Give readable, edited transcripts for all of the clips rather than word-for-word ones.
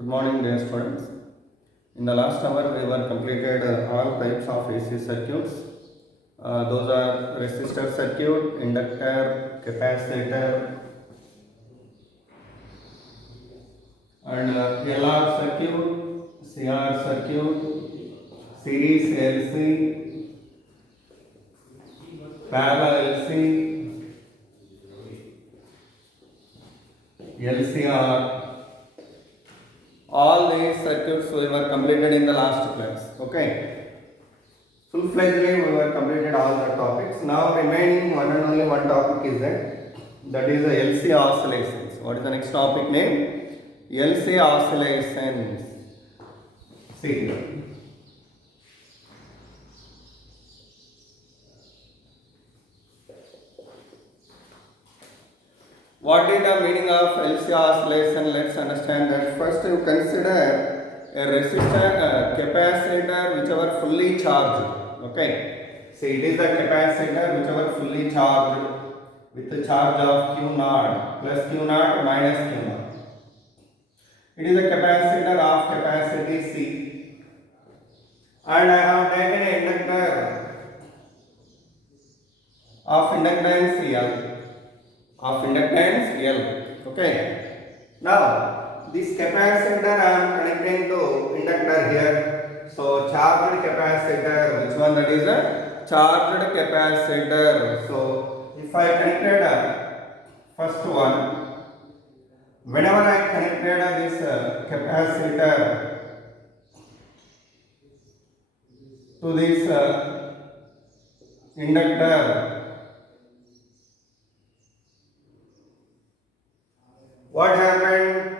Good morning, dear students. In the last hour, we were completed all types of AC circuits. Those are resistor circuit, inductor, capacitor, and LR circuit, CR circuit, series LC, parallel LC, LCR. All these circuits we were completed in the last class. Okay. Full-fledgedly we were completed all the topics. Now remaining one and only one topic is that is the LC oscillations. What is the next topic name? LC oscillations. See. What is the meaning of LC oscillation? Let's understand that. First you consider a resistor, capacitor whichever fully charged. Okay. See, it is a capacitor whichever fully charged with the charge of Q naught plus Q naught minus Q naught. It is a capacitor of capacity C. And I have taken an inductor of inductance L. Okay. Now this capacitor I am connecting to inductor here. So charged capacitor, which one that is a charged capacitor. So if I connected first one, whenever I connected this capacitor to this inductor, what happened?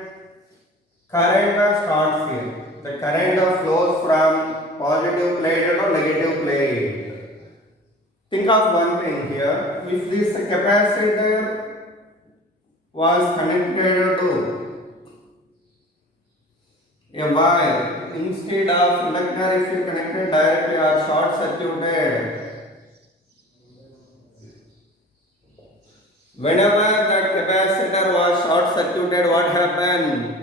Current starts here. The current flows from positive plate to negative plate. Think of one thing here. If this capacitor was connected to a wire instead of inductor, if you connected directly or short circuited, whenever that capacitor was short circuited, what happened?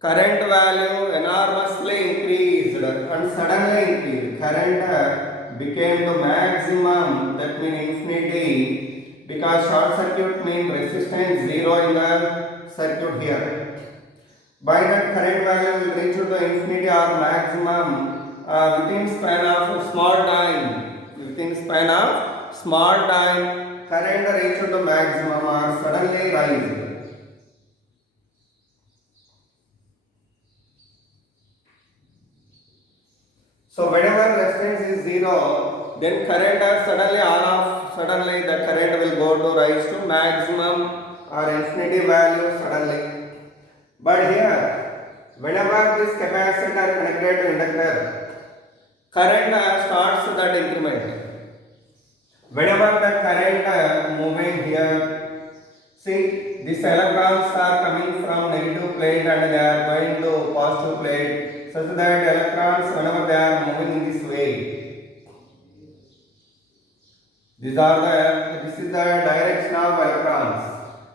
Current value enormously increased and suddenly increased. Current became the maximum, that means infinity, because short circuit means resistance 0 in the circuit here. By that current value will reach to infinity or maximum within span of small time. Within span of small time, current reach to maximum or suddenly rise. So whenever resistance is 0, then current are suddenly on off. Suddenly the current will go to rise to maximum or infinity value suddenly. But here, whenever this capacitor connected to inductor, current starts that increment. Whenever the current moving here, see, these electrons are coming from negative plate and they are going to positive plate, such that electrons, whenever they are moving in this way, this is the direction of electrons.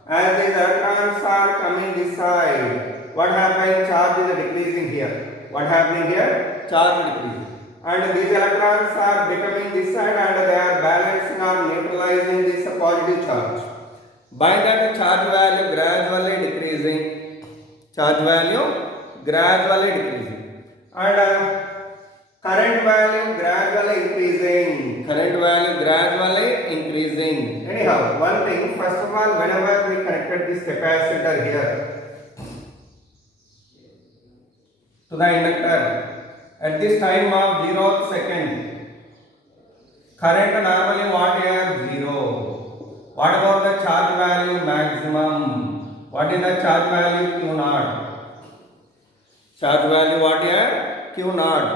As these electrons are coming this side, what happens? Charge is decreasing here. What happening here? Charge decreasing. And these electrons are becoming this side and they are balancing or neutralizing this positive charge. By that charge value gradually decreasing. Charge value gradually decreasing. And current value gradually increasing. Current value gradually increasing. Anyhow, one thing, first of all, whenever we connected this capacitor here to the inductor, at this time of 0th second, current normally what here? 0. What about the charge value maximum? What is the charge value? Q naught. Charge value what here? Q naught.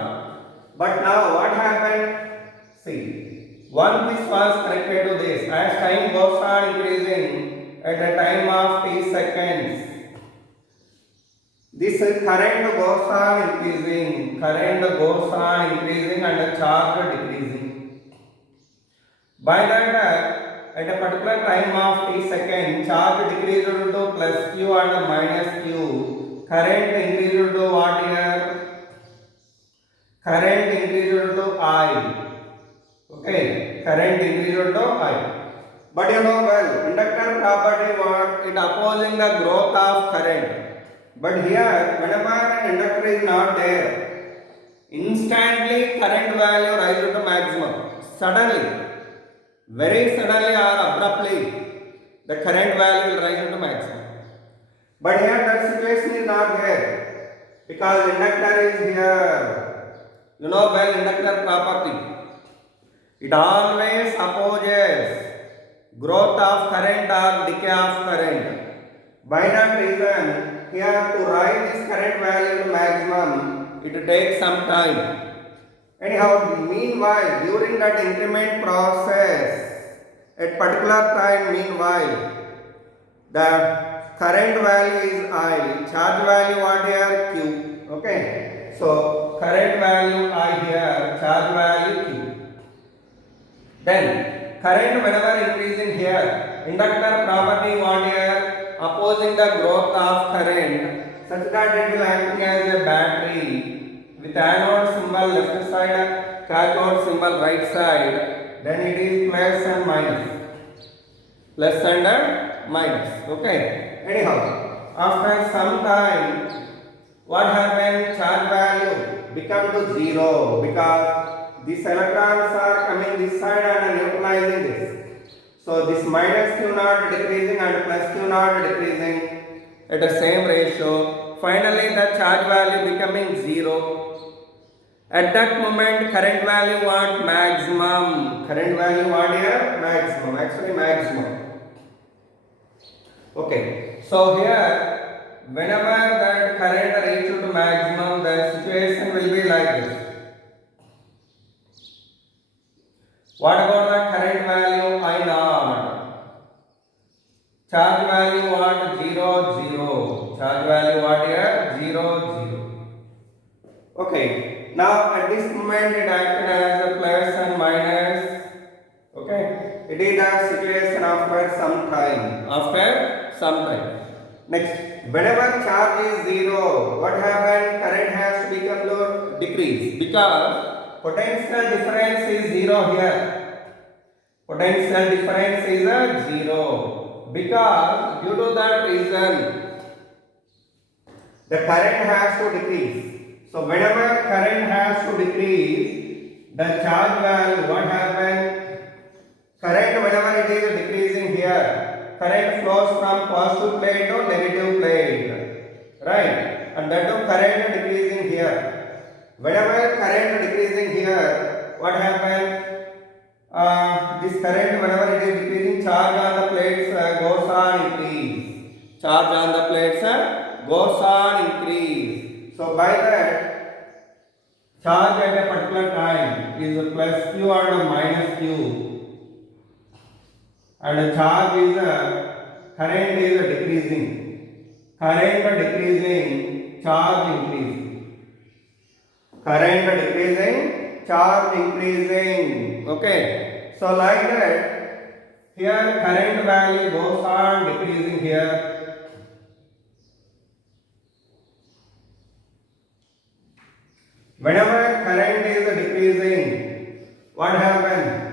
But now what happened? See, once this was connected to this, as time goes on increasing, at the time of t seconds, this current goes on increasing, and the charge decreasing. By that, at a particular time of t second, charge decreased to plus q and minus q, current increased to what here? Current increased to I. Okay, current increased to I. But you know well, inductor property what? It opposing the growth of current. But here, whenever an inductor is not there, instantly current value rises to maximum. Suddenly, very suddenly or abruptly, the current value will rise to maximum. But here that situation is not there because inductor is here. You know well inductor property. It always opposes growth of current or decay of current. By that reason, here to rise this current value to maximum, it takes some time. Anyhow, meanwhile, during that increment process, at particular time, meanwhile, the current value is I, charge value what here? Q. Okay. So, current value I here, charge value Q. Then, current whenever increasing here, inductor property what here? Opposing the growth of current such that it will acting as a battery with anode symbol left side, cathode symbol right side, then it is plus and minus. Plus and minus. Okay. Anyhow, after some time, what happened? Charge value become to 0 because these electrons are coming this side and neutralizing this. So this minus Q naught decreasing and plus Q naught decreasing at the same ratio. Finally, the charge value becoming 0. At that moment, current value what? Maximum. Current value what here? Maximum. Actually, maximum. Okay. So here, whenever that current reaches to maximum, the situation will be like this. What about the current value I naught? Charge value what? 0, 0. Charge value what here? 0, 0. Okay. Now at this moment it acted as a plus and minus. Okay. It is a situation after some time. After some time. Next, whenever charge is 0, what happens? Current has to become to decrease because potential difference is 0 here. Potential difference is a 0 because due to that reason the current has to decrease. So whenever current has to decrease, the charge value what happens? Current whenever it is decreasing here, current flows from positive plate to negative plate, right? And that too current decreasing here. Whenever current decreasing here, what happens? This current whenever it is decreasing, charge on the plates goes on increase. Charge on the plates goes on increase. So by that, charge at a particular time is plus Q and minus Q. And charge is current is decreasing. Current decreasing, charge increasing. Current decreasing, charge increasing. Okay. So like that, here current value goes on decreasing here. Whenever current is decreasing, what happens?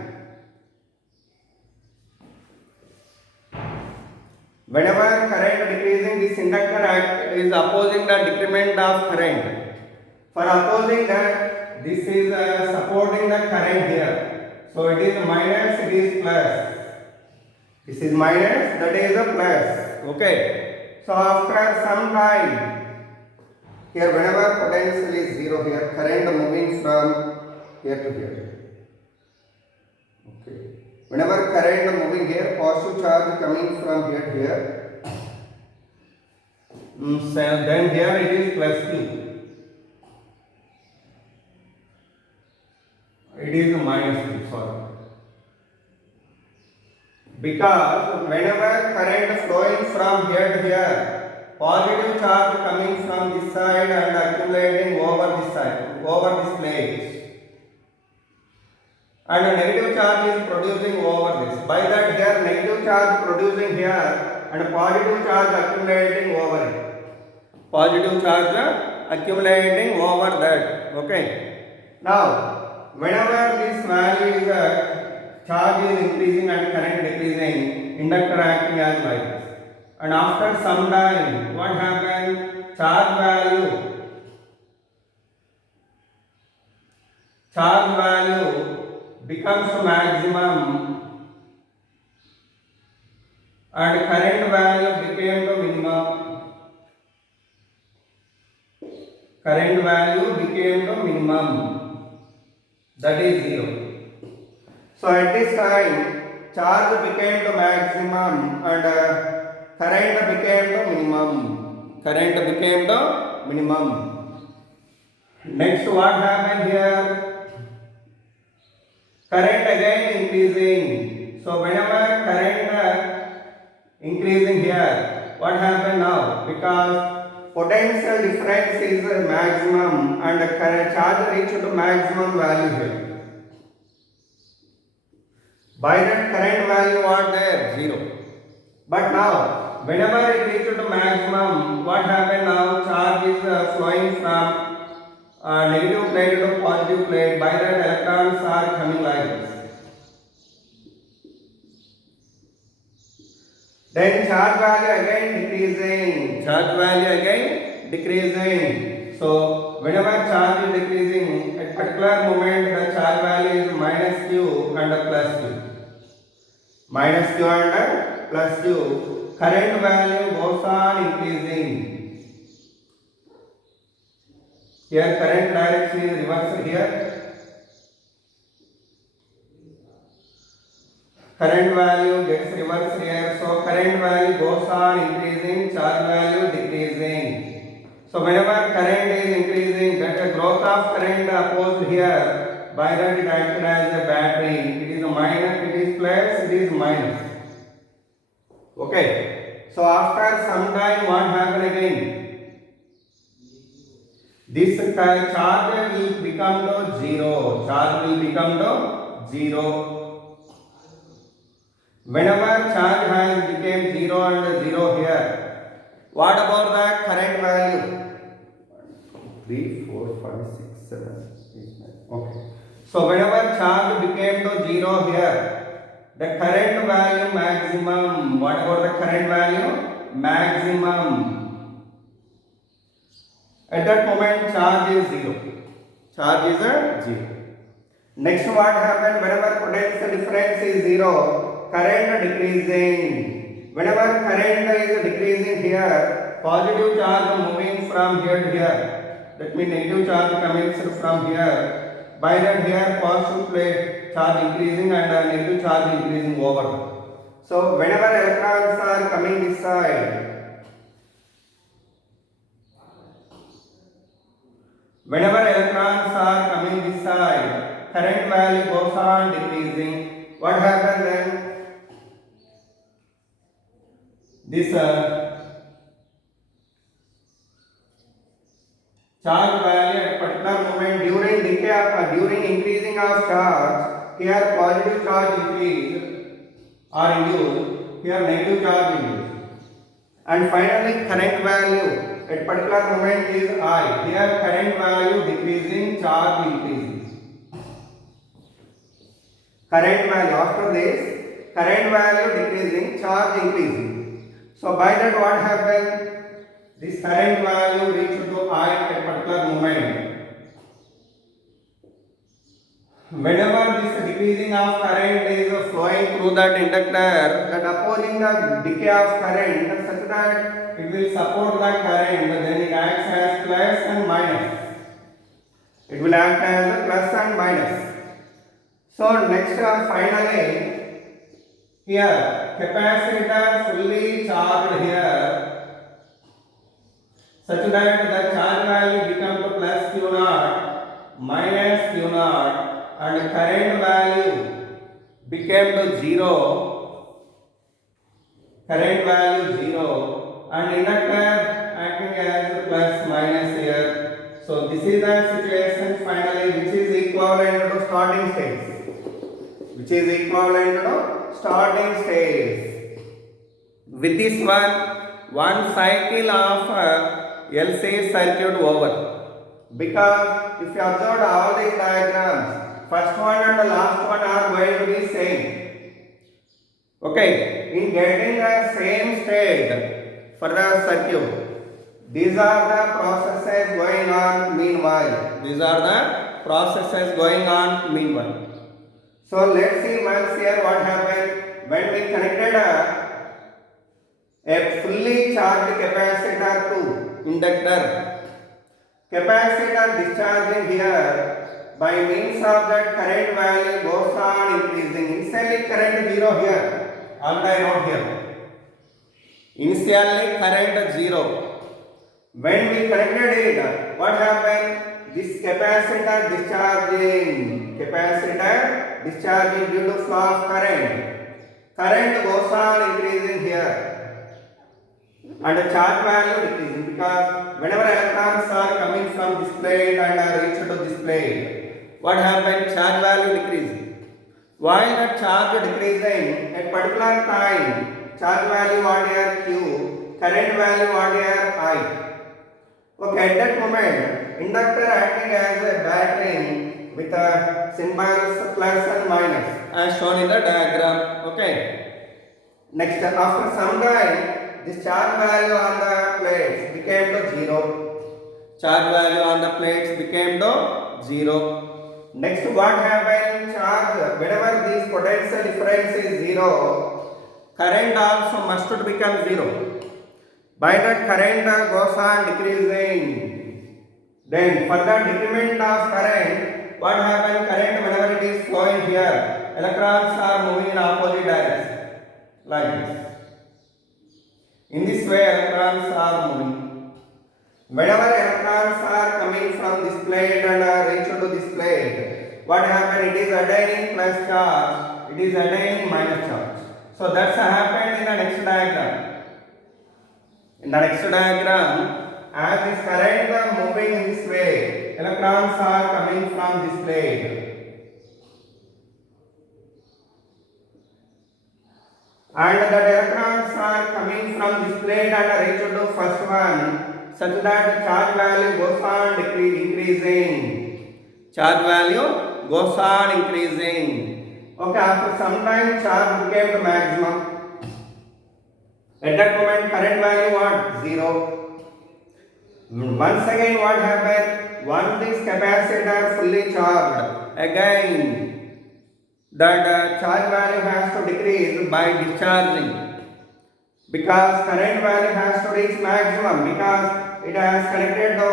Whenever current decreasing, this inductor act is opposing the decrement of current. For opposing that, this is supporting the current here. So it is minus, it is plus. This is minus, that is a plus. Okay. So after some time, here whenever potential is 0 here, current moving from here to here. Okay. Whenever current moving here, positive charge coming from here to here, then here it is plus Q. It is minus Q, sorry. Because whenever current flowing from here to here, positive charge coming from this side and accumulating over this side, over this plate. And a negative charge is producing over this. By that here negative charge producing here and positive charge accumulating over it. positive charge accumulating over that. Okay. Now, whenever this value is charge is increasing and current decreasing, inductor acting as like this. And after some time, what happens? Charge value becomes to maximum and current value became to minimum. Current value became to minimum, that is 0. So at this time, charge became to maximum and current became to minimum. Current became to minimum. Next, what happened here? Current again increasing. So whenever current increasing here, what happened now? Because potential difference is maximum and current charge reached to maximum value here. By that current value what there? 0. But now, whenever it reaches to maximum, what happened now? Charge is flowing from negative plate to positive plate. By that electrons are coming like this. Then charge value again decreasing. Charge value again decreasing. So whenever charge is decreasing, at particular moment the charge value is minus q and plus q. Minus q and plus q. Current value goes on increasing. Here current direction is reversed here. Current value gets reversed here. So current value goes on increasing, charge value decreasing. So whenever current is increasing, that the growth of current opposed here, by that it acted as a battery. It is a minus, it is plus, it is minus. Okay. So after some time what happened again? This charge will become to 0. Charge will become to 0. Whenever charge has become 0 and 0 here, what about the current value? 3, 4, 5, 6, 7, 8, 9. Okay. So whenever charge became to 0 here, the current value maximum. What about the current value? Maximum. At that moment charge is 0. Charge is 0. Next what happened? Whenever potential difference is 0, current decreasing. Whenever current is decreasing here, positive charge moving from here to here. That means negative charge coming from here. By that here positive plate charge increasing and negative charge increasing over. So whenever electrons are coming this side, current value goes on decreasing. What happens then? This charge value at particular moment during decay during increasing of charge, here positive charge increase or induced, here negative charge induced. And finally current value at particular moment is I. Here current value decreasing, charge increasing. Current value after this, current value decreasing, charge increasing. So by that what happens? This current value reaches to I at particular moment. Whenever this decreasing of current is flowing through that inductor, that opposing the decay of current such that it will support the current, then it acts as plus and minus. It will act as a plus and minus. So next finally, here capacitor fully charged here, such that the charge value becomes to plus q naught minus q naught and current value became to 0. Current value 0 and inductor acting as plus minus here. So this is the situation finally which is equivalent to starting state. With this one cycle of LC circuit over. Because if you observe all these diagrams, first one and the last one are going to be same. Okay, in getting the same state for the circuit, these are the processes going on meanwhile. These are the processes going on meanwhile. So let's see once here what happened when we connected a fully charged capacitor to inductor. Capacitor discharging here by means of that current value goes on increasing. Initially current 0 here, all I wrote here. Initially current 0. When we connected it, what happened? This capacitor discharging due to flow of current. Current goes on increasing here. And the charge value decreasing because whenever electrons are coming from this plate and are reached to this plate, what happened? Charge value decreasing. While the charge decreasing at particular time, charge value what here Q, current value what here I. Okay, at that moment, inductor acting as a battery with a symbols plus and minus as shown in the diagram. Okay. Next, after some time, this charge value on the plates became to 0. Charge value on the plates became to 0. Next, what happened? Charge, whenever this potential difference is 0, current also must become 0. By that current goes on decreasing. Then further decrement of current, what happened? Current whenever it is flowing here, electrons are moving in opposite direction like this. In this way, electrons are moving. Whenever electrons are coming from this plate and are reached to this plate, what happens? It is attaining plus charge, it is attaining minus charge. So that's happened in the next diagram. In the next diagram, as this current is moving in this way, electrons are coming from this plate. And the electrons are coming from this plate and are reached to first one, such that charge value goes on increasing. Charge value goes on increasing. Okay, after some time charge became the maximum. At that moment current value what? 0. Once again what happened? Once this capacitor fully charged, again that charge value has to decrease by discharging because current value has to reach maximum because it has connected the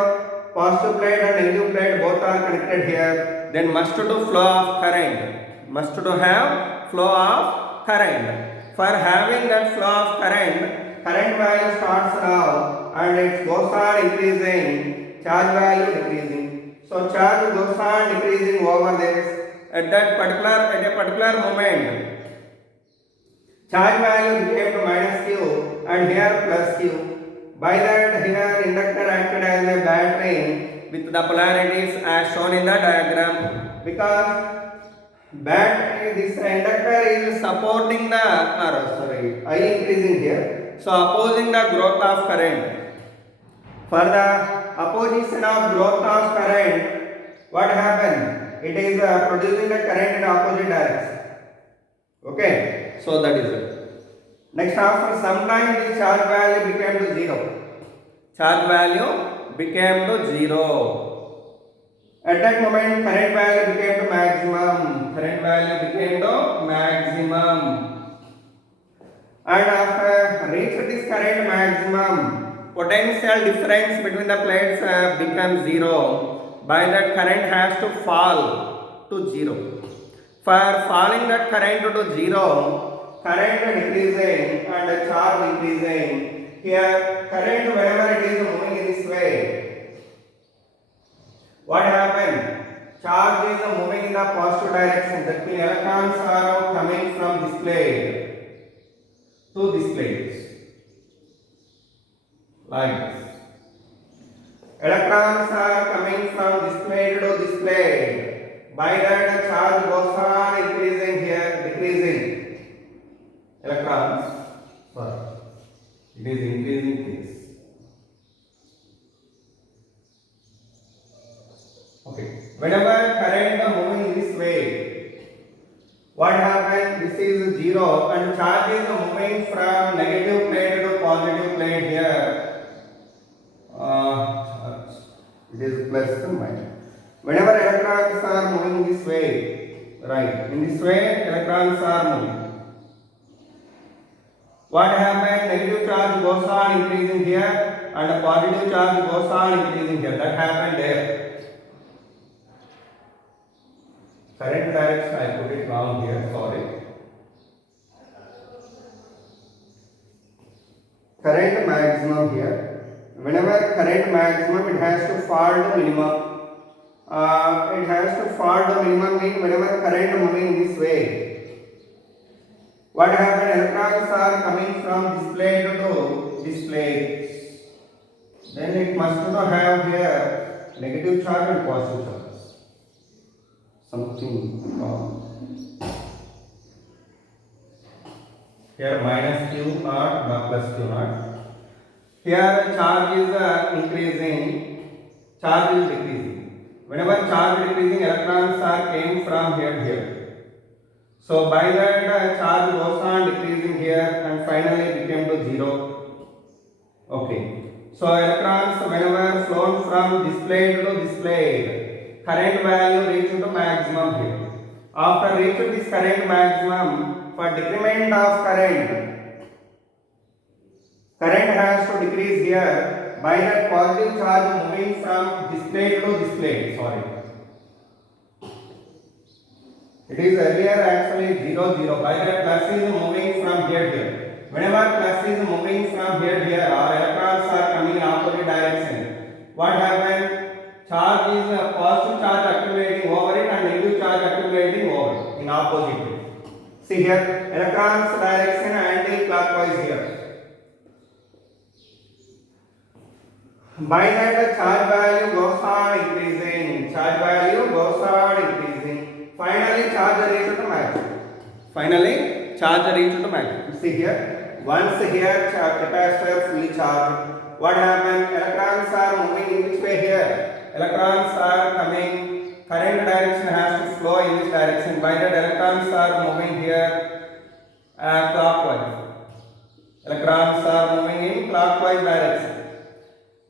positive plate and negative plate, both are connected here. Then must to flow of current, must to have flow of current. For having that flow of current value starts now and it goes on increasing, charge value decreasing. So charge goes on decreasing over this. At a particular moment, charge value became to minus Q and here plus Q. By that here inductor acted as a battery with the polarities as shown in the diagram because this inductor is supporting the I increasing here, so opposing the growth of current. For the opposition of growth of current, what happened? It is producing the current in opposite direction. Okay, so that is it. Next, after some time, the charge value became to 0. Charge value became to 0. At that moment, current value became to maximum. Current value became to maximum. And after reaching this current maximum, potential difference between the plates becomes 0. By that current has to fall to 0. For falling that current to 0, current decreasing and charge increasing. Here, current whenever it is moving in this way, what happened? Charge is moving in the positive direction. That means electrons are coming from this plate to this plate. Like this. Electrons are coming from this plate to this plate. By that the charge goes on increasing here, decreasing. Electrons, sorry, it is increasing this. Whenever current moving this way, what happens? This is 0 and charge is moving from negative plate to positive plate here. It is plus and minus. Whenever electrons are moving this way, right? In this way, electrons are moving. What happens? Negative charge goes on increasing here, and the positive charge goes on increasing here. That happened there. Current direction, I put it wrong here, sorry. Current maximum here. Whenever current maximum, it has to fall to minimum. It has to fall to minimum means whenever current moving this way. What happens? Electrons are coming from this plate to this plate. Then it must not have here negative charge and positive charge. Something wrong. Here minus Q naught, not plus Q naught. Here charge is increasing, charge is decreasing. Whenever charge decreasing, electrons are came from here to here. So by that charge goes on decreasing here and finally became to 0. Okay. So electrons whenever flown from this plate to this plate, current value reached to maximum here. After reaching this current maximum, for decrement of current has to decrease here by that positive charge moving from this plate to this plate. Sorry. It is earlier actually 0, 0. By that plus is moving from here to here. Whenever plus is moving from here to here, our electrons are coming in opposite direction. What happens? Charge is a positive charge accumulating over it and negative charge accumulating over it in opposite way. See here, electrons direction anti-clockwise here. By that the charge value goes on increasing. Charge value goes on increasing. Finally, charge reaches to maximum. Finally, charge reaches to maximum. See here, once here capacitor fully charged, what happens? Electrons are moving in which way here? Electrons are coming, current direction has to flow in this direction. By that, electrons are moving here clockwise. Electrons are moving in clockwise direction.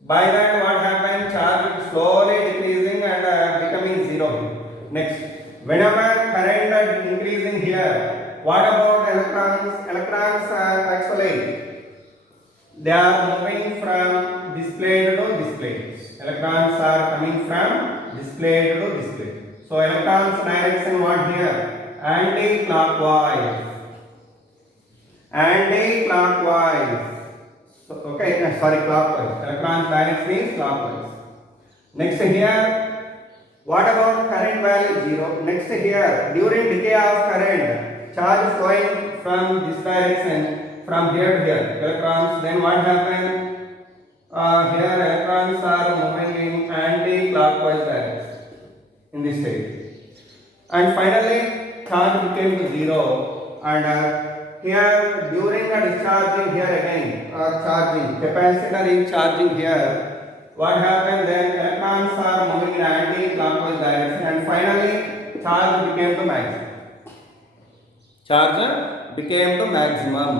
By that, what happens? Charge is slowly decreasing and becoming 0. Next, whenever current is increasing here, what about electrons? Electrons are actually, they are moving from this plate to this plate. Electrons are coming from this plate to this plate. So electrons direction what here? Anti-clockwise. Anti-clockwise. So, okay, sorry, clockwise. Electrons direction is clockwise. Next here, what about current value 0? Next here, during decay of current, charge flowing from this direction, from here to here, electrons, then what happens? Here electrons are moving in anti-clockwise direction in this state. And finally, charge became to 0 and here during the discharging here again, charging, capacitor is charging here, what happened then? Electrons are moving in anti-clockwise direction and finally charge became to maximum. Charge became to maximum.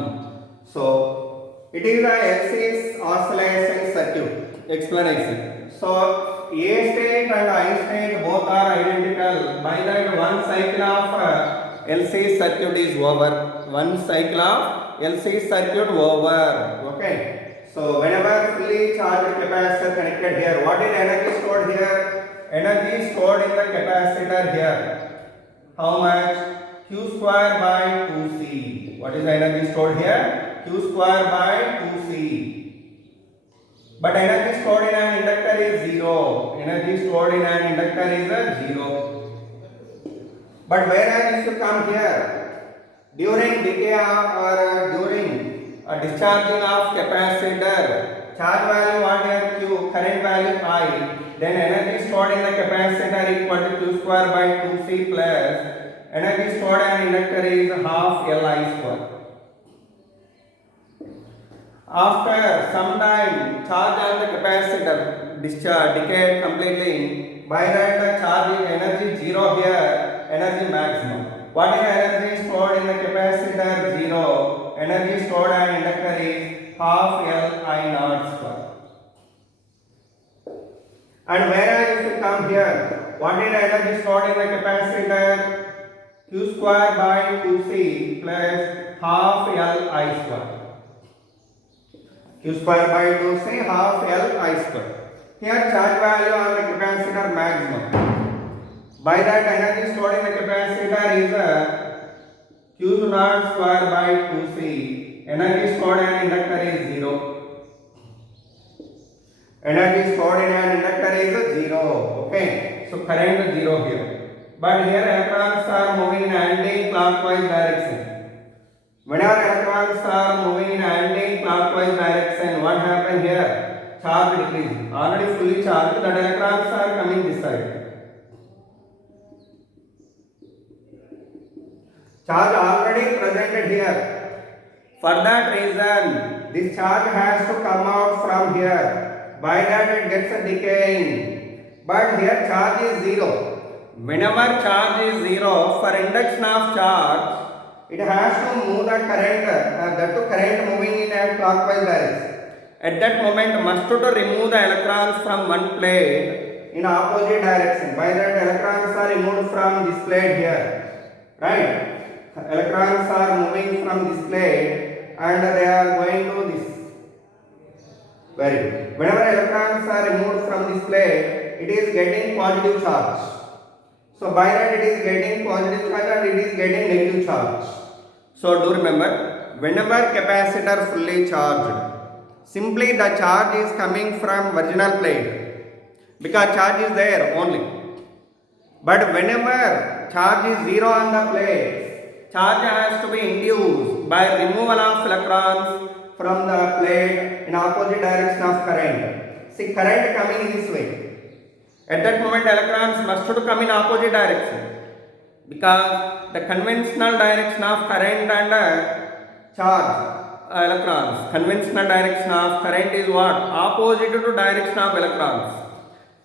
So it is a LC's oscillation circuit explanation. So A state and I state both are identical. By that one cycle of LC circuit is over. One cycle of LC circuit over. Okay. So whenever fully charged capacitor connected here, what is energy stored here? Energy stored in the capacitor here. How much? Q square by 2C. What is the energy stored here? Q square by 2C. But energy stored in an inductor is 0. Energy stored in an inductor is a 0. But whereas if you come here, during decay or during discharging of capacitor, charge value what here? Q, current value I, then energy stored in the capacitor equal to Q square by 2C plus energy stored in an inductor is half Li square. After some time, charge on the capacitor discharge decayed completely. By that the charge is energy 0 here, energy maximum. What is the energy stored in the capacitor? 0. Energy stored in inductor is half L I naught square. And whereas if you come here, what is the energy stored in the capacitor? Q square by 2C plus half L I square. Q square by 2C half L I square. Here charge value on the capacitor maximum. By that energy stored in the capacitor is Q naught square by 2C. Energy stored in an inductor is 0. Energy stored in an inductor is 0. Okay. So current is 0 here. But here electrons are moving in anti-clockwise direction. Whenever electrons are moving in anti-clockwise direction, what happens here? Charge decreases. Already fully charged, that electrons are coming this side. Charge already presented here. For that reason, this charge has to come out from here. By that it gets a decaying. But here charge is 0. Whenever charge is 0, for induction of charge, it has to move the current, that to current moving in a clockwise direction. At that moment, must to remove the electrons from one plate in opposite direction. By that, electrons are removed from this plate here, right? Electrons are moving from this plate and they are going to this. Very good. Whenever electrons are removed from this plate, it is getting positive charge. So by that it is getting positive charge and it is getting negative charge. So do remember, whenever capacitor fully charged, simply the charge is coming from original plate because charge is there only. But whenever charge is 0 on the plate, charge has to be induced by removal of electrons from the plate in opposite direction of current. See, current coming in this way. At that moment, electrons must come in opposite direction because the conventional direction of current and charge electrons. Conventional direction of current is what? Opposite to direction of electrons.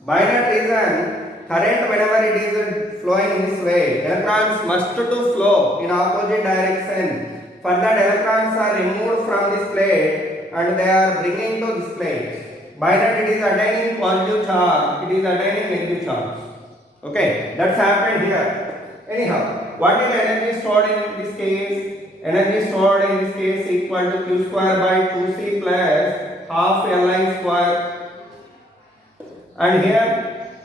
By that reason, current whenever it is flowing in this way, electrons must to flow in opposite direction. For that, electrons are removed from this plate and they are bringing to this plate. By that it is attaining positive charge, it is attaining negative charge. Okay, that's happened here. Anyhow, what is energy stored in this case? Energy stored in this case equal to Q square by 2C plus half Li square. And here,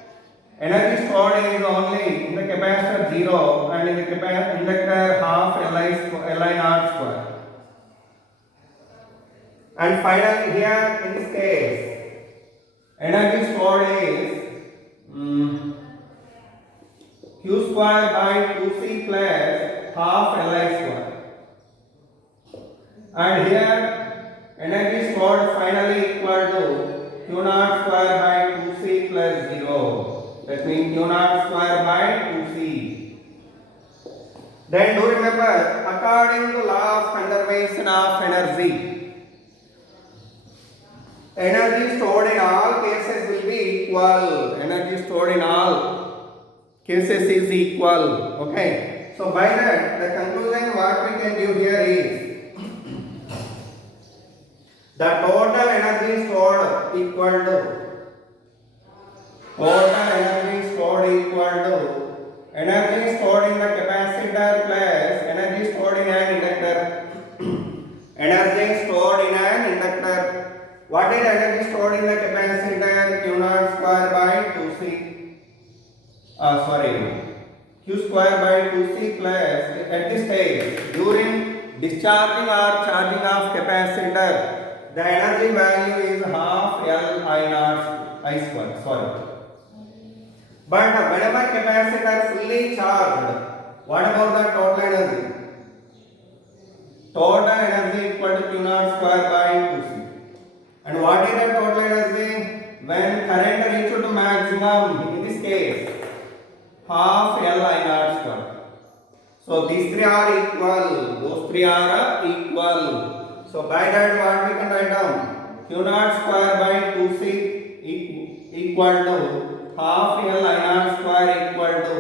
energy stored is only in the capacitor 0 and in the inductor half Li naught square. And finally here in this case, energy stored is Q square by 2C plus half Li square. And here energy stored finally equal to Q naught square by 2C plus 0. That means Q naught square by 2C. Then do remember, according to law of conservation of energy, energy stored in all cases will be equal. Energy stored in all cases is equal. Okay. So by that, the conclusion what we can give here is the total energy stored equal to energy stored in the capacitor plus energy stored in an inductor. Energy stored in an inductor. What is energy stored in the capacitor? Q naught square by 2C. Q square by 2C plus at this stage during discharging or charging of capacitor, the energy value is half L I naught I square. But whenever capacitor fully charged, what about the total energy? Total energy equal to Q naught square by 2C. And what is the total energy? When current reaches to maximum, in this case, half L I naught square. So these three are equal. Those three are equal. So by that what we can write down? Q naught square by 2C equal to half L I naught square equal to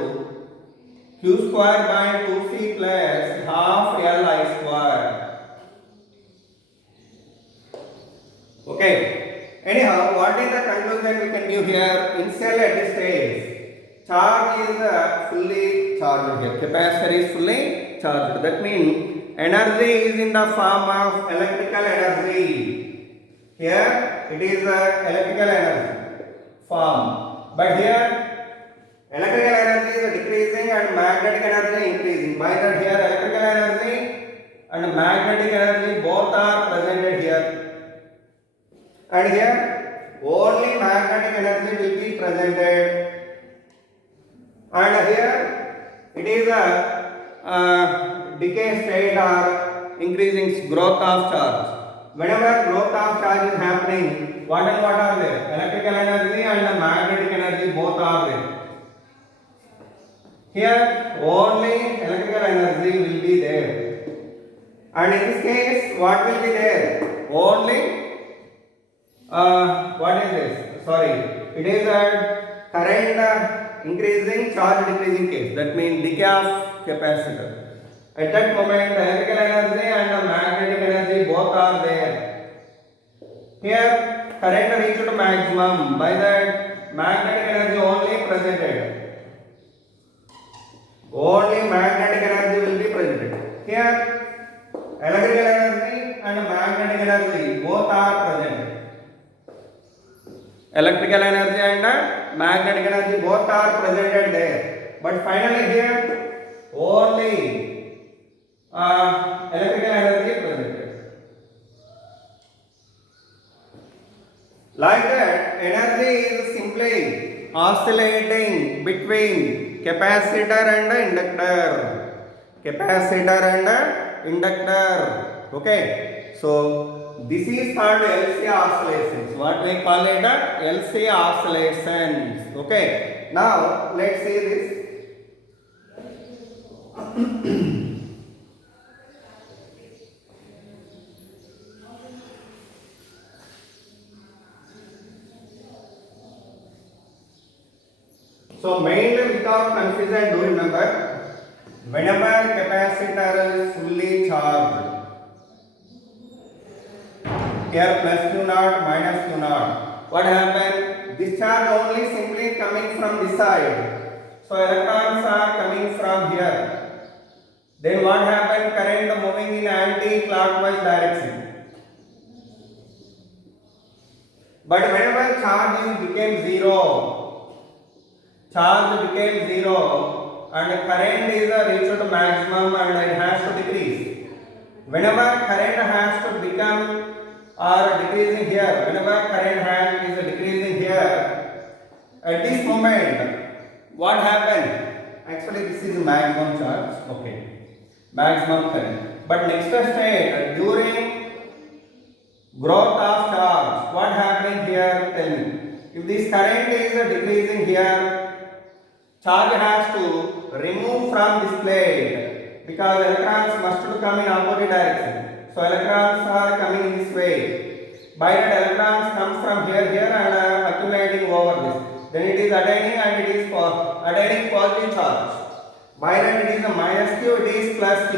Q square by 2C plus half L I square. Okay. Anyhow, what is the conclusion we can give here? Initially at this stage, charge is fully charged here. Capacitor is fully charged. That means energy is in the form of electrical energy. Here it is electrical energy form. But here electrical energy is decreasing and magnetic energy increasing. By that here electrical energy and magnetic energy both are presented here. And here only magnetic energy will be presented, and here it is a decay state or increasing growth of charge. Whenever growth of charge is happening, what and what are there? Electrical energy and magnetic energy both are there. Here only electrical energy will be there, and in this case what will be there? Only what is this? Sorry, it is a current increasing, charge decreasing case. That means decay of capacitor. At that moment, electrical energy and magnetic energy both are there. Here, current reached to maximum. By that, magnetic energy only presented. Only magnetic energy will be presented. Here, electrical energy and magnetic energy both are presented. Electrical energy and magnetic energy both are presented there. But finally here only electrical energy presented. Like that, energy is simply oscillating between capacitor and inductor. Capacitor and inductor. Okay. So this is called LC oscillations. What we call it? LC oscillations. Okay. Now let's see this. So mainly without confusion, do remember, whenever capacitor is fully charged, here plus Q naught minus Q naught, what happened? This charge only simply coming from this side. So electrons are coming from here. Then what happened? Current moving in anti-clockwise direction. But whenever charge became zero, and current is reached to maximum and it has to decrease. Whenever current has to become or decreasing here, whenever current is decreasing here, at this moment, what happened? Actually, this is maximum charge. Okay, maximum current. But next state, during growth of charge, what happening here? Tell me. If this current is decreasing here, charge has to remove from this plate because electrons must come in opposite direction. So electrons are coming in this way. By that electrons come from here and accumulating over this. Then it is attaining and it is attaining positive charge. By that it is a minus Q, it is plus Q.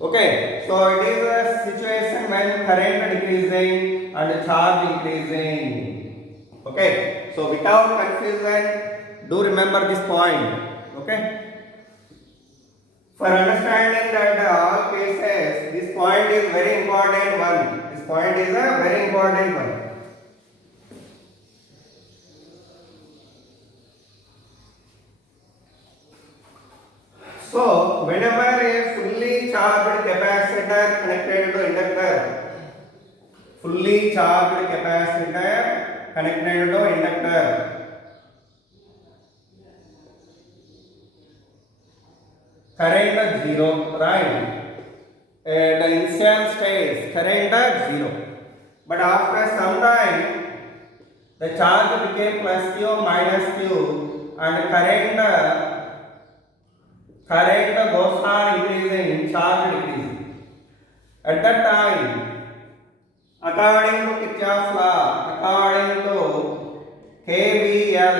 Okay, so it is a situation when current decreasing and charge increasing. Okay, so without confusion, do remember this point. Okay. For understanding that all cases, this point is very important one. This point is a very important one. So, whenever a fully charged capacitor connected to inductor, fully charged capacitor connected to inductor, current 0, right? The initial stage, current 0. But after some time, the charge became plus Q minus Q and current goes on increasing, charge decreasing. At that time, according to Kirchhoff's law, according to KVL.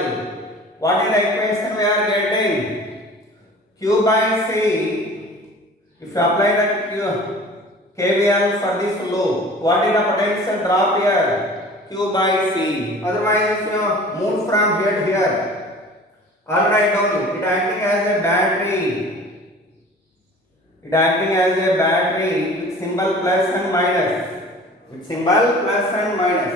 What is the equation we are getting? Q by C. If you apply the KVL for this loop, what is the potential drop here? Q by C. Otherwise, if you move from here to here, already I told you, it acting as a battery. It acting as a battery with symbol plus and minus. With symbol plus and minus.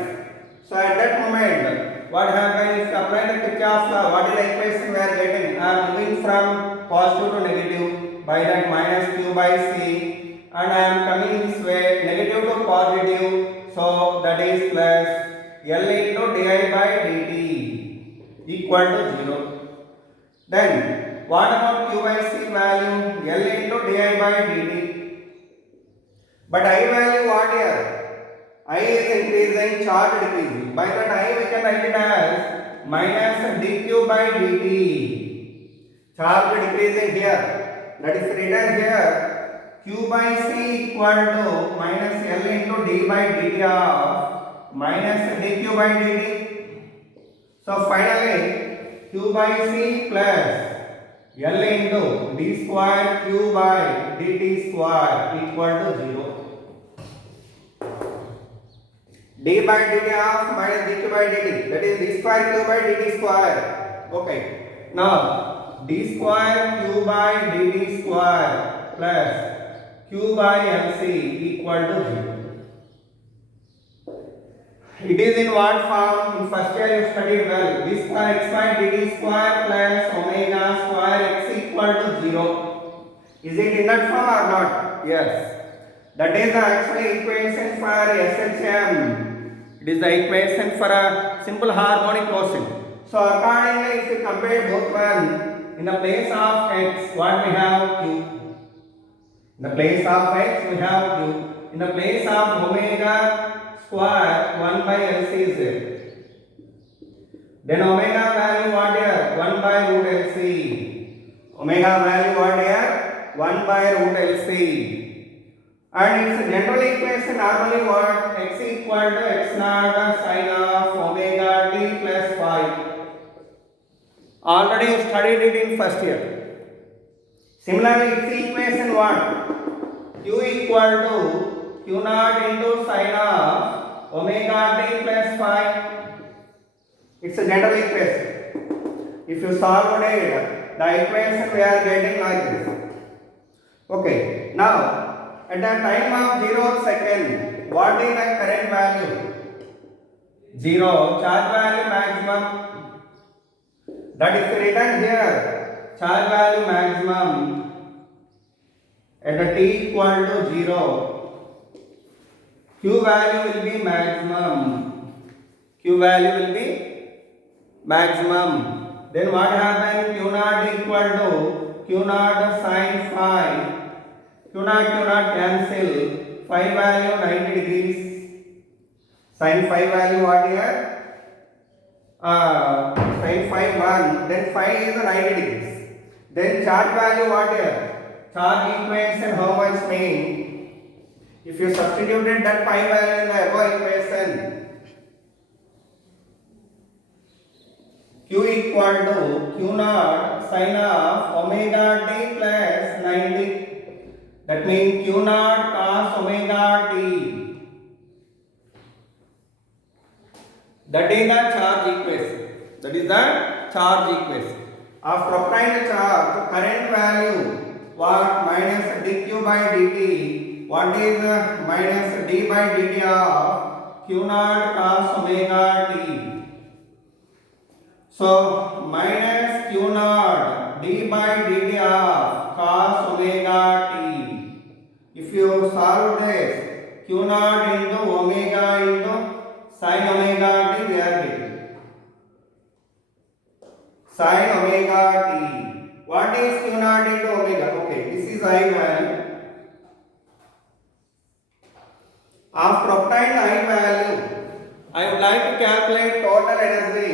So at that moment, what happens if you apply the Kirchhoff's law? What is the equation we are getting? I am moving from positive to negative by that minus Q by C, and I am coming this way negative to positive. So that is plus L into di by dt equal to 0. Then what about Q by C value? L into di by dt. But I value what here? I is increasing, charge decreasing. By that I we can write it as minus dq by dt. Charge decreasing here. That is written here. Q by C equal to minus L into d by dt of minus dq by dt. So finally Q by C plus L into d square Q by dt square equal to 0. D by dt of minus dq by dt, that is d square q by dt square. Okay. Now d square q by dt square plus q by mc equal to 0. It is in what form? In first year you studied well. D square x by dt square plus omega square x equal to 0. Is it in that form or not? Yes. That is the actual equation for SHM. It is the equation for a simple harmonic motion. So accordingly, if you compare both one, in the place of x, what we have q. In the place of x, we have q. In the place of omega square, 1 by LC is there. Then omega value what here? 1 by root LC. Omega value what here? 1 by root LC. And its general equation normally what? X equal to x naught sin of omega t plus phi. Already you studied it in first year. Similarly, its equation what? Q equal to q naught into sin of omega t plus phi. It's a general equation. If you solve it, the equation we are getting like this. Okay. Now, at the time of 0th second, what is the current value? 0. Charge value maximum. That is written here. Charge value maximum at the t equal to 0. Q value will be maximum. Q value will be maximum. Then what happens? Q naught equal to Q naught sin phi. Q naught cancel. Phi value 90 degrees. Sin phi value what here? Sin phi 1. Then phi is 90 degrees. Then charge value what here? Charge equation how much mean? If you substituted that phi value in the above equation, Q equal to Q naught sin of omega t plus 90. That means Q naught cos omega t. That is the charge equation. That is the charge equation. After applying the charge, current value what? Minus dq by dt. What is minus d by dt of Q naught cos omega t. So minus Q naught d by dt of cos omega t. If you solve this, Q naught into omega into sin omega t we are getting. Sin omega t. What is Q naught into omega? Okay, this is I value. After obtaining I value, I would like to calculate total energy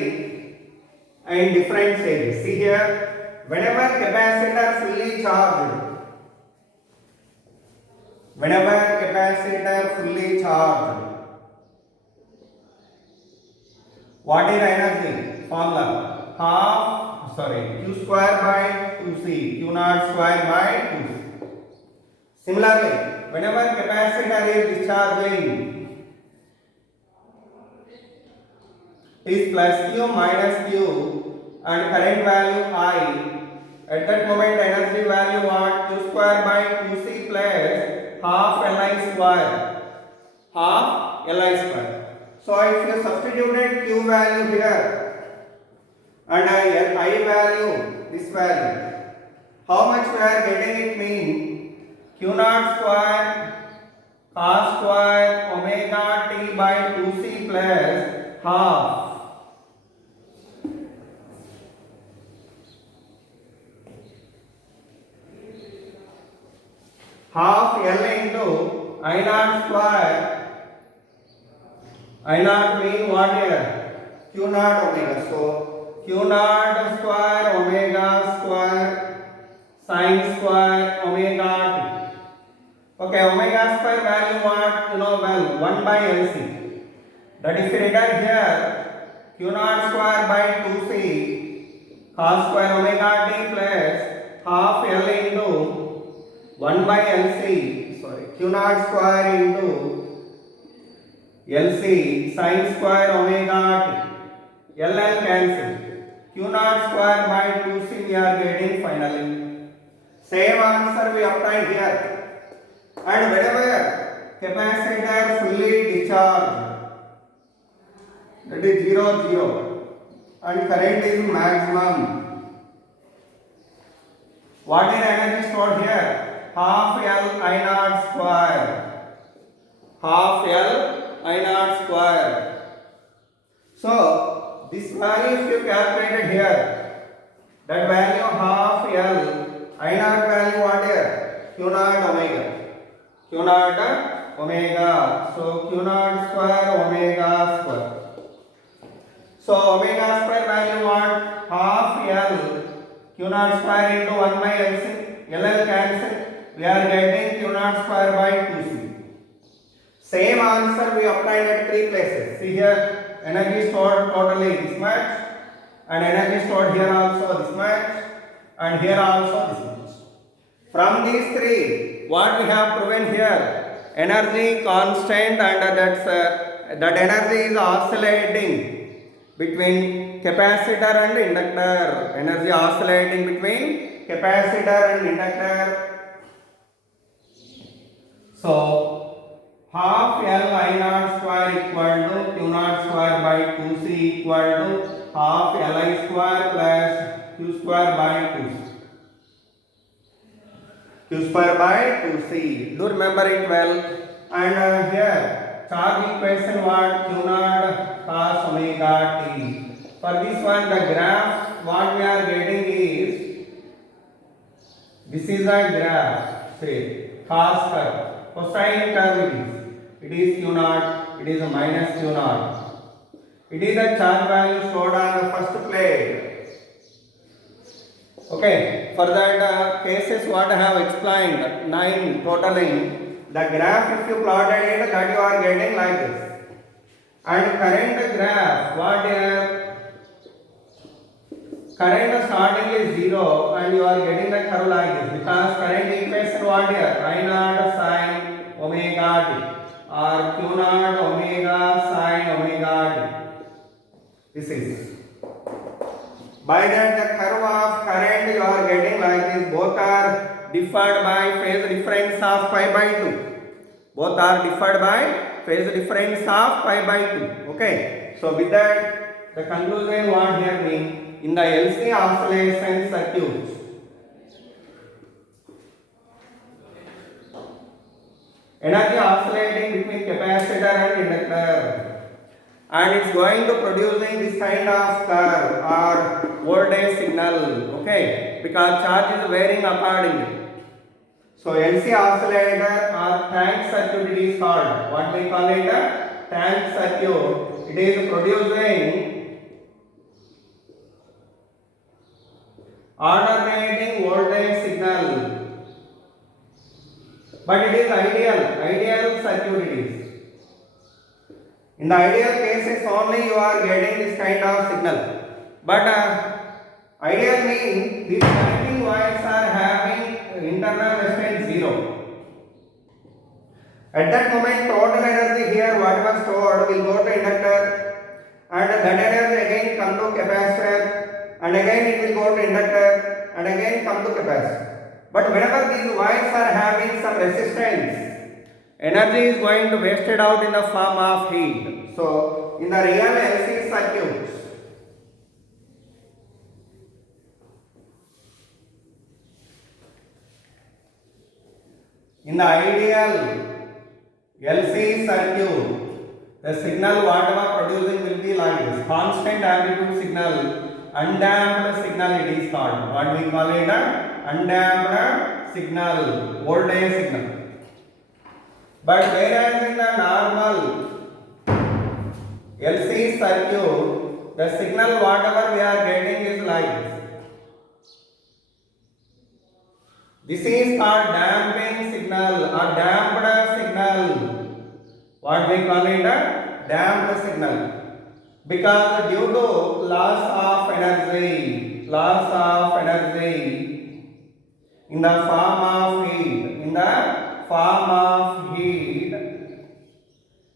in different stages. See here, whenever capacitor fully charged, What is energy? Formula q square by 2c, q naught square by 2c. Similarly, whenever capacitor is discharging, is plus q minus q and current value I. At that moment, energy value what? Q square by 2c plus half Li square. Half Li square. So if you substituted q value here and I value, this value, how much we are getting it mean q naught square cos square omega t by 2c plus half L into I naught square. I naught mean what here? Q naught omega. So Q naught square omega square sin square omega t. Okay, omega square value what? You know well, 1 by LC. That is written here Q naught square by 2c cos square omega t plus half L into 1 by LC, Q naught square into LC sin square omega t. LL cancel. Q naught square by 2c we are getting finally. Same answer we obtained here. And whenever capacitor fully discharged, that is 0, 0 and current is maximum. What is energy stored here? Half L I naught square. Half L I naught square. So this value if you calculated here, that value half L I naught value what here? Q naught omega. Q naught omega. So Q naught square omega square. So omega square value what? Half L Q naught square into 1 by LC. LL cancel. We are getting Q naught square by 2c. Same answer we obtained at 3 places. See here, energy stored totally this much, and energy stored here also this much, and here also this much. From these 3, what we have proven here? Energy constant, and that energy is oscillating between capacitor and inductor. Energy oscillating between capacitor and inductor. So half L I naught square equal to Q naught square by 2c equal to half Li square plus Q square by 2c. Q square by 2c. Do remember it well. And here charge equation what? Q naught cos omega t. For this one, the graph what we are getting is, this is a graph, say cos curve. Cosine curve it is Q naught, it is a minus Q naught. It is a charge value stored on the first plate. Okay, for that cases what I have explained, 9 totaling, the graph if you plotted it, that you are getting like this. And current graph, what current starting is 0 and you are getting the curve like this, because current equation what here? I naught sin omega t or Q naught omega sin omega t. This is. By that the curve of current you are getting like this. Both are differed by phase difference of pi by 2. Both are differed by phase difference of pi by 2. Okay. So with that the conclusion what here means, in the LC oscillation circuit, energy oscillating between capacitor and inductor, and it's going to producing this kind of curve or voltage signal, okay, because charge is varying accordingly. So LC oscillator or tank circuit it is called. What we call it? A tank circuit. It is producing alternating voltage signal, but it is ideal circuit it is. In the ideal cases only you are getting this kind of signal. But ideal means these connecting wires are having internal resistance 0. At that moment total energy here what was stored will go to inductor, and that energy again come to capacitor, and again it will go to inductor, and again come to capacitor. But whenever these wires are having some resistance, energy is going to wasted out in the form of heat. So in the real LC circuits, in the ideal LC circuit, the signal whatever producing will be like this. Constant amplitude signal, undamped signal it is called. What we call it? Undamped signal, voltage signal. But whereas in the normal LC circuit, the signal whatever we are getting is like this. This is called damping signal or damped signal. What we call it? A damped signal. Because due to loss of energy in the form of heat,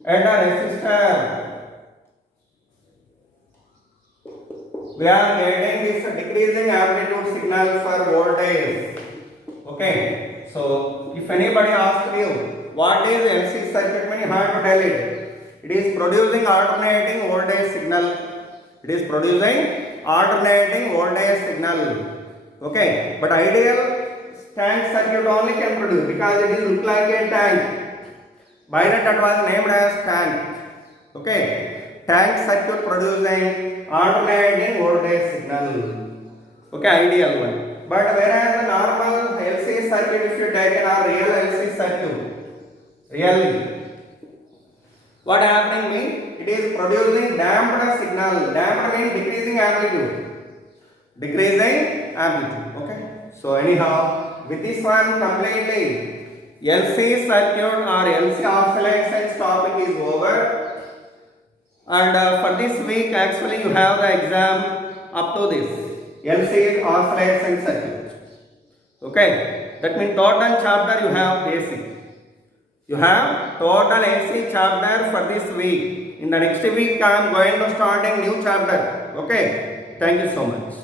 at a resistor, we are getting this decreasing amplitude signal for voltage. Okay, so if anybody asks you what is LC circuit, you have to tell it. It is producing alternating voltage signal. It is producing alternating voltage signal. Okay, but ideal tank circuit only can produce because it is look like a tank. By that it was named as tank. Okay, tank circuit producing alternating voltage signal. Okay, ideal one. But whereas the normal LC circuit, if you take a real LC circuit, really, what happening means it is producing damped signal. Damped means decreasing amplitude. Okay. So anyhow, with this one completely, LC circuit or LC oscillations topic is over. And for this week, actually, you have the exam up to this. LC oscillation circuit. Okay, that means total chapter you have AC. You have total AC chapter for this week. In the next week I am going to start a new chapter. Okay, thank you so much.